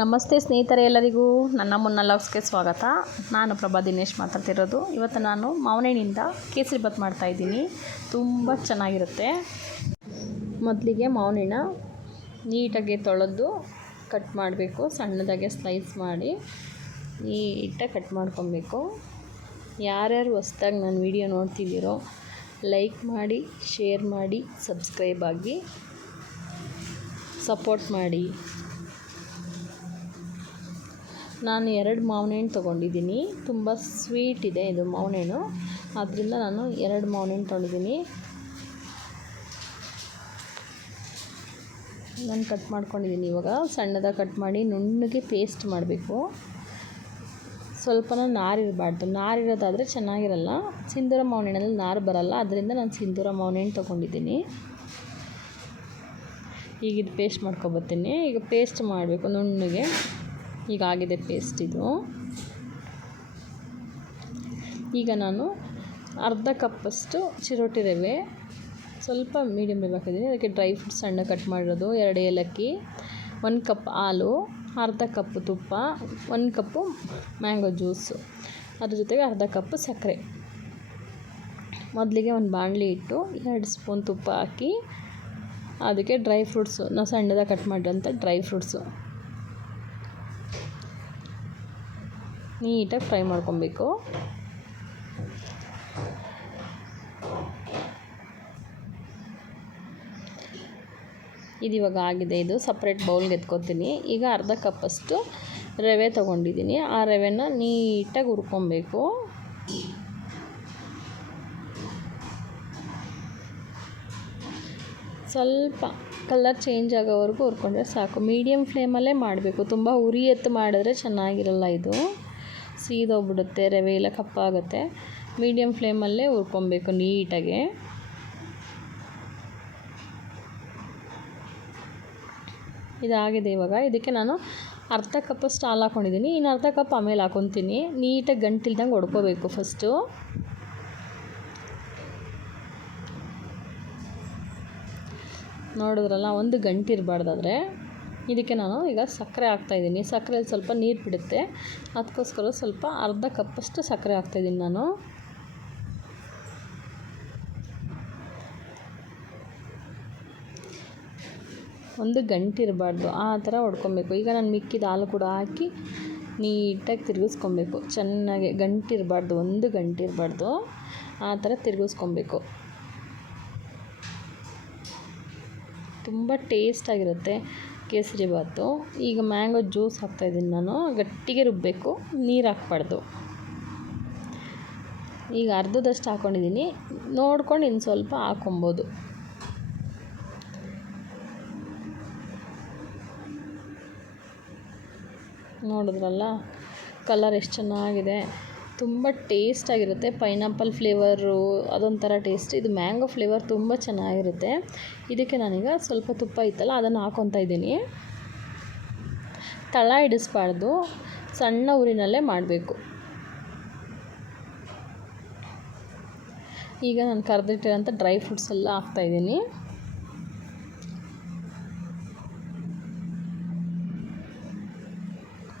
ನಮಸ್ತೆ ಸ್ನೇಹಿತರೆ ಎಲ್ಲರಿಗೂ. ನನ್ನ ಮುನ್ನ ಲವ್ಸ್ಗೆ ಸ್ವಾಗತ. ನಾನು ಪ್ರಭಾ ದಿನೇಶ್ ಮಾತಾಡ್ತಿರೋದು. ಇವತ್ತು ನಾನು ಮಾವನಹಣ್ಣಿಂದ ಕೇಸರಿ ಬಾತ್ ಮಾಡ್ತಾಯಿದ್ದೀನಿ ತುಂಬ ಚೆನ್ನಾಗಿರುತ್ತೆ. ಮೊದಲಿಗೆ ಮಾವನಹಣ್ಣು ನೀಟಾಗಿ ತೊಳೆದು ಕಟ್ ಮಾಡಬೇಕು. ಸಣ್ಣದಾಗೆ ಸ್ಲೈಸ್ ಮಾಡಿ ನೀಟಾಗಿ ಕಟ್ ಮಾಡ್ಕೊಬೇಕು. ಯಾರ್ಯಾರು ಹೊಸ್ದಾಗಿ ನಾನು ವಿಡಿಯೋ ನೋಡ್ತಿದ್ದೀರೋ ಲೈಕ್ ಮಾಡಿ ಶೇರ್ ಮಾಡಿ ಸಬ್ಸ್ಕ್ರೈಬ್ ಆಗಿ ಸಪೋರ್ಟ್ ಮಾಡಿ. ನಾನು ಎರಡು ಮಾವಿನಹಣ್ಣು ತೊಗೊಂಡಿದ್ದೀನಿ. ತುಂಬ ಸ್ವೀಟ್ ಇದೆ ಇದು ಮಾವಿನಹಣ್ಣು ಆದ್ದರಿಂದ ನಾನು ಎರಡು ಮಾವಿನಹಣ್ಣು ತೊಗೊಂಡಿದ್ದೀನಿ. ನಾನು ಕಟ್ ಮಾಡ್ಕೊಂಡಿದ್ದೀನಿ ಇವಾಗ. ಸಣ್ಣದಾಗಿ ಕಟ್ ಮಾಡಿ ನುಣ್ಣಗೆ ಪೇಸ್ಟ್ ಮಾಡಬೇಕು. ಸ್ವಲ್ಪನೂ ನಾರಿರಬಾರ್ದು ನಾರಿರೋದಾದರೆ ಚೆನ್ನಾಗಿರಲ್ಲ. ಸಿಂಧೂರ ಮಾವಿನಹಣ್ಣಲ್ಲಿ ನಾರು ಬರಲ್ಲ. ಅದರಿಂದ ನಾನು ಸಿಂಧೂರ ಮಾವಿನಹಣ್ಣು ತೊಗೊಂಡಿದ್ದೀನಿ. ಈಗ ಇದು ಪೇಸ್ಟ್ ಮಾಡ್ಕೊಬರ್ತೀನಿ ಈಗ ಪೇಸ್ಟ್ ಮಾಡಬೇಕು ನುಣ್ಣಗೆ. ಈಗ ಆಗಿದೆ ಪೇಸ್ಟ್ ಇದು. ಈಗ ನಾನು ಅರ್ಧ ಕಪ್ಪಷ್ಟು ಚಿರೋಟಿ ರವೆ, ಸ್ವಲ್ಪ ಮೀಡಿಯಮ್ ರವೆ ಹಾಕಿದ್ದೀನಿ. ಅದಕ್ಕೆ ಡ್ರೈ ಫ್ರೂಟ್ಸ್ ಸಣ್ಣ ಕಟ್ ಮಾಡಿರೋದು. ಎರಡು ಏಲಕ್ಕಿ, ಒಂದು ಕಪ್ ಹಾಲು, ಅರ್ಧ ಕಪ್ ತುಪ್ಪ, ಒಂದು ಕಪ್ಪು ಮ್ಯಾಂಗೋ ಜ್ಯೂಸು ಅದ್ರ ಜೊತೆಗೆ ಅರ್ಧ ಕಪ್ ಸಕ್ಕರೆ. ಮೊದಲಿಗೆ ಒಂದು ಬಾಣಲಿ ಇಟ್ಟು ಎರಡು ಸ್ಪೂನ್ ತುಪ್ಪ ಹಾಕಿ, ಅದಕ್ಕೆ ಡ್ರೈ ಫ್ರೂಟ್ಸು ನಾವು ಸಣ್ಣದಾಗಿ ಕಟ್ ಮಾಡಿರೋಂಥ ಡ್ರೈ ಫ್ರೂಟ್ಸು ನೀಟಾಗಿ ಫ್ರೈ ಮಾಡ್ಕೊಬೇಕು. ಇದು ಇವಾಗ ಆಗಿದೆ ಇದು ಸಪ್ರೇಟ್ ಬೌಲ್ಗೆ ಎತ್ಕೊತೀನಿ. ಈಗ ಅರ್ಧ ಕಪ್ಪಷ್ಟು ರವೆ ತೊಗೊಂಡಿದ್ದೀನಿ. ಆ ರವೆನ ನೀಟಾಗಿ ಹುರ್ಕೊಬೇಕು. ಸ್ವಲ್ಪ ಕಲರ್ ಚೇಂಜ್ ಆಗೋವರೆಗೂ ಹುರ್ಕೊಂಡ್ರೆ ಸಾಕು. ಮೀಡಿಯಮ್ ಫ್ಲೇಮಲ್ಲೇ ಮಾಡಬೇಕು. ತುಂಬ ಉರಿ ಎತ್ತು ಮಾಡಿದ್ರೆ ಚೆನ್ನಾಗಿರಲ್ಲ ಇದು. ಸೀದೋಗ್ಬಿಡುತ್ತೆ, ರವೆ ಎಲ್ಲ ಕಪ್ಪಾಗುತ್ತೆ. ಮೀಡಿಯಮ್ ಫ್ಲೇಮಲ್ಲೇ ಹುರ್ಕೊಬೇಕು ನೀಟಾಗಿ. ಇದಾಗಿದೆ ಇವಾಗ. ಇದಕ್ಕೆ ನಾನು ಅರ್ಧ ಕಪ್ ಸ್ಟಾಲ್ ಹಾಕ್ಕೊಂಡಿದ್ದೀನಿ ಇನ್ನು ಅರ್ಧ ಕಪ್ ಆಮೇಲೆ ಹಾಕೊತೀನಿ. ನೀಟಾಗಿ ಗಂಟಿಲ್ದಂಗೆ ಹೊಡ್ಕೋಬೇಕು ಫಸ್ಟು. ನೋಡಿದ್ರಲ್ಲ, ಒಂದು ಗಂಟು ಇರಬಾರ್ದಾದ್ರೆ ಇದಕ್ಕೆ ನಾನು ಈಗ ಸಕ್ಕರೆ ಹಾಕ್ತಾಯಿದ್ದೀನಿ ಸಕ್ಕರೆಯಲ್ಲಿ ಸ್ವಲ್ಪ ನೀರು ಬಿಡುತ್ತೆ. ಅದಕ್ಕೋಸ್ಕರ ಸ್ವಲ್ಪ ಅರ್ಧ ಕಪ್ಪಷ್ಟು ಸಕ್ಕರೆ ಹಾಕ್ತಾಯಿದ್ದೀನಿ ನಾನು. ಒಂದು ಗಂಟೆ ಇರಬಾರ್ದು. ಆ ಥರ ಹೊಡ್ಕೊಬೇಕು. ಈಗ ನಾನು ಮಿಕ್ಕಿದ ಹಾಲು ಕೂಡ ಹಾಕಿ ನೀಟಾಗಿ ತಿರುಗಿಸ್ಕೊಬೇಕು. ಚೆನ್ನಾಗಿ ಗಂಟಿರಬಾರ್ದು ಒಂದು ಗಂಟಿರಬಾರ್ದು ಆ ಥರ ತಿರುಗಿಸ್ಕೊಬೇಕು. ತುಂಬ ಟೇಸ್ಟಾಗಿರುತ್ತೆ ಕೇಸರಿ ಬಾತು ಈಗ ಮ್ಯಾಂಗೋ ಜ್ಯೂಸ್ ಹಾಕ್ತಾಯಿದ್ದೀನಿ ನಾನು. ಗಟ್ಟಿಗೆ ರುಬ್ಬಬೇಕು ನೀರು ಹಾಕ್ಬಾರ್ದು. ಈಗ ಅರ್ಧದಷ್ಟು ಹಾಕ್ಕೊಂಡಿದ್ದೀನಿ ನೋಡ್ಕೊಂಡು ಇನ್ನು ಸ್ವಲ್ಪ ಹಾಕ್ಕೊಬೋದು. ನೋಡಿದ್ರಲ್ಲ? ಕಲರ್ ಎಷ್ಟು ಚೆನ್ನಾಗಿದೆ. ತುಂಬ ಟೇಸ್ಟಾಗಿರುತ್ತೆ ಪೈನಾಪಲ್ ಫ್ಲೇವರು ಅದೊಂಥರ ಟೇಸ್ಟ್ ಇದು ಮ್ಯಾಂಗೋ ಫ್ಲೇವರ್ ತುಂಬ ಚೆನ್ನಾಗಿರುತ್ತೆ. ಇದಕ್ಕೆ ನಾನೀಗ ಸ್ವಲ್ಪ ತುಪ್ಪ ಇತ್ತಲ್ಲ ಅದನ್ನು ಹಾಕ್ಕೊತಾ ಇದ್ದೀನಿ. ತಳ ಹಿಡಿಸ್ಬಾರ್ದು. ಸಣ್ಣ ಊರಿನಲ್ಲೇ ಮಾಡಬೇಕು. ಈಗ ನಾನು ಕರೆದಿಟ್ಟಿರೋಂಥ ಡ್ರೈ ಫ್ರೂಟ್ಸ್ ಎಲ್ಲ ಹಾಕ್ತಾಯಿದ್ದೀನಿ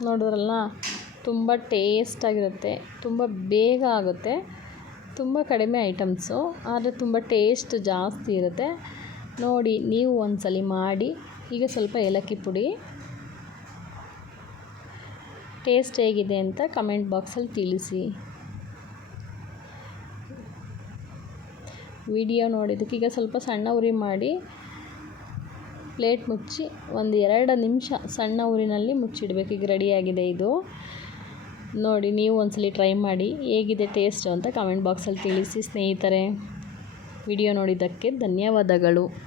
ನೋಡಿದ್ರಲ್ಲ ತುಂಬ ಟೇಸ್ಟಾಗಿರುತ್ತೆ, ತುಂಬ ಬೇಗ ಆಗುತ್ತೆ, ತುಂಬ ಕಡಿಮೆ ಐಟಮ್ಸು, ಆದರೆ ತುಂಬ ಟೇಸ್ಟ್ ಜಾಸ್ತಿ ಇರುತ್ತೆ. ನೋಡಿ, ನೀವು ಒಂದ್ಸಲ ಮಾಡಿ, ಈಗ ಸ್ವಲ್ಪ ಏಲಕ್ಕಿ ಪುಡಿ. ಟೇಸ್ಟ್ ಹೇಗಿದೆ ಅಂತ ಕಮೆಂಟ್ ಬಾಕ್ಸಲ್ಲಿ ತಿಳಿಸಿ. ವಿಡಿಯೋ ನೋಡಿದ್ದಕ್ಕೆ ಈಗ ಸ್ವಲ್ಪ ಸಣ್ಣ ಉರಿ ಮಾಡಿ, ಪ್ಲೇಟ್ ಮುಚ್ಚಿ ಒಂದು ಎರಡು ನಿಮಿಷ ಸಣ್ಣ ಊರಿನಲ್ಲಿ ಮುಚ್ಚಿಡಬೇಕು. ಈಗ ರೆಡಿಯಾಗಿದೆ ಇದು. ನೋಡಿ, ನೀವು ಒಂದ್ಸಲಿ ಟ್ರೈ ಮಾಡಿ, ಹೇಗಿದೆ ಟೇಸ್ಟು ಅಂತ ಕಮೆಂಟ್ ಬಾಕ್ಸಲ್ಲಿ ತಿಳಿಸಿ ಸ್ನೇಹಿತರೆ. ವಿಡಿಯೋ ನೋಡಿದ್ದಕ್ಕೆ ಧನ್ಯವಾದಗಳು.